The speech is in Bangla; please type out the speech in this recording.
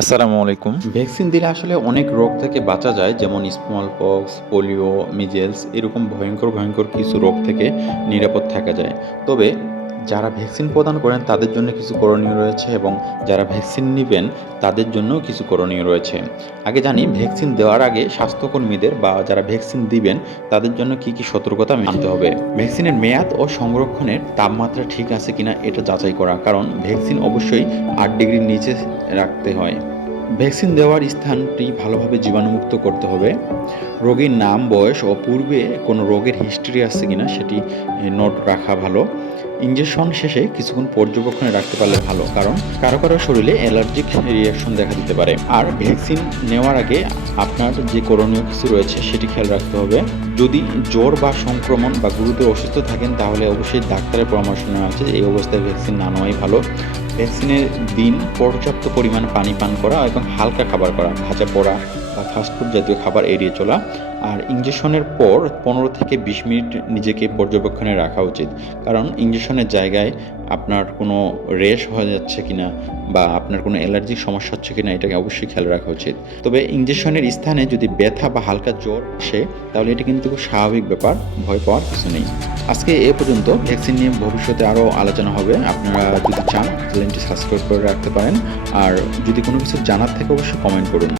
আসসালামু আলাইকুম। ভ্যাকসিন দিলে আসলে অনেক রোগ থেকে বাঁচা যায়, যেমন স্মল পক্স, পোলিও, মিজেলস এরকম ভয়ঙ্কর কিছু রোগ থেকে নিরাপদ থাকা যায়। তবে যারা ভ্যাকসিন প্রদান করেন তাদের জন্য কিছু করণীয় রয়েছে এবং যারা ভ্যাকসিন নিবেন তাদের জন্যও কিছু করণীয় রয়েছে। আগে জানি ভ্যাকসিন দেওয়ার আগে স্বাস্থ্যকর্মীদের বা যারা ভ্যাকসিন দিবেন তাদের জন্য কি সতর্কতা মানতে হবে। ভ্যাকসিনের মেয়াদ ও সংরক্ষণের তাপমাত্রা ঠিক আছে কিনা এটা যাচাই করা, কারণ ভ্যাকসিন অবশ্যই ৮ ডিগ্রির নিচে রাখতে হয়। ভ্যাকসিন দেওয়ার স্থানটি ভালোভাবে জীবাণুমুক্ত করতে হবে। রোগীর নাম, বয়স ও পূর্বে কোনো রোগের হিস্ট্রি আছে কিনা সেটি নোট রাখা ভালো। ইনজেকশন শেষে কিছুক্ষণ পর্যবেক্ষণে রাখতে পারলে ভালো, কারণ কারো শরীরে অ্যালার্জিক রিয়াকশন দেখা দিতে পারে। আর ভ্যাকসিন নেওয়ার আগে আপনার যে করণীয় কিছু রয়েছে সেটি খেয়াল রাখতে হবে। যদি জ্বর বা সংক্রমণ বা গুরুতর অসুস্থ থাকেন তাহলে অবশ্যই ডাক্তারের পরামর্শ নেওয়া উচিত। এই অবস্থায় ভ্যাকসিন না নেওয়াই ভালো। ভ্যাকসিনের দিন পর্যাপ্ত পরিমাণ পানি পান করা এবং হালকা খাবার করা, ভাজা পোড়া বা ফাস্টফুড জাতীয় খাবার এড়িয়ে চলা। আর ইনজেকশনের পর ১৫ থেকে ২০ মিনিট নিজেকে পর্যবেক্ষণে রাখা উচিত, কারণ ইনজেকশনের জায়গায় আপনার কোনো র্যাশ হয়ে যাচ্ছে কিনা বা আপনার কোনো অ্যালার্জিক সমস্যা হচ্ছে কিনা এটাকে অবশ্যই খেয়াল রাখা উচিত। তবে ইনজেকশনের স্থানে যদি ব্যথা বা হালকা জ্বর আসে তাহলে এটা কিন্তু খুব স্বাভাবিক ব্যাপার, ভয় পাওয়ার কিছু নেই। আজকে এ পর্যন্ত। ভ্যাকসিন নিয়ে ভবিষ্যতে আরও আলোচনা হবে। আপনারা যদি চান চ্যানেলটি সাবস্ক্রাইব করে রাখতে পারেন। আর যদি কোনো কিছু জানার থাকে অবশ্যই কমেন্ট করুন।